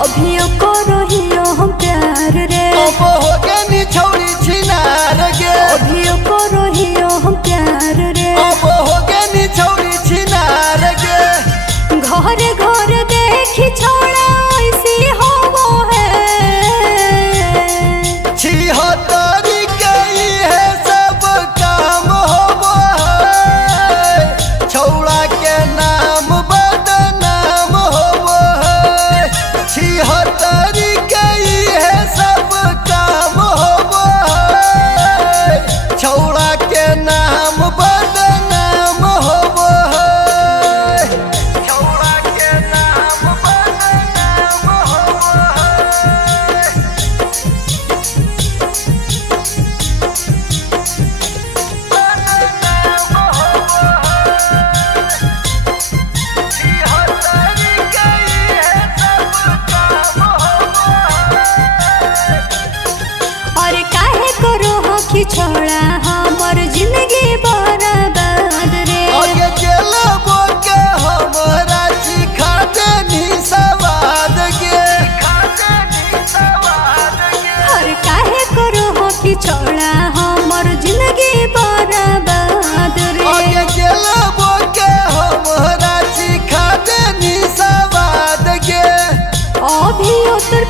अभियो करो हियो हम प्यार रे अब हो गनी छौरी छिनार गे अभियो करो हियो हम प्यार रे अब हो गनी छौरी छिनार गे घरे घरे देखी छोड़ा ऐसी होवो है छिहत्तरी के है सब काम होवो है छौड़ा के नाम बदनाम होवो है छिहत्तरी के है सब काम होवो है छौड़ा के नाम बदनाम होवो है छौड़ा के नाम बदनाम होवो है और काहे करो हो कि छोड़ा हमर जिंदगी बर्बाद रे आगे चलबो के हमरा सिखा देनी सवाद गे और काहे करो हो कि छोड़ा हमर जिंदगी बर्बाद रे आगे चलबो के हमरा सिखा देनी सवाद गे अभियो तोर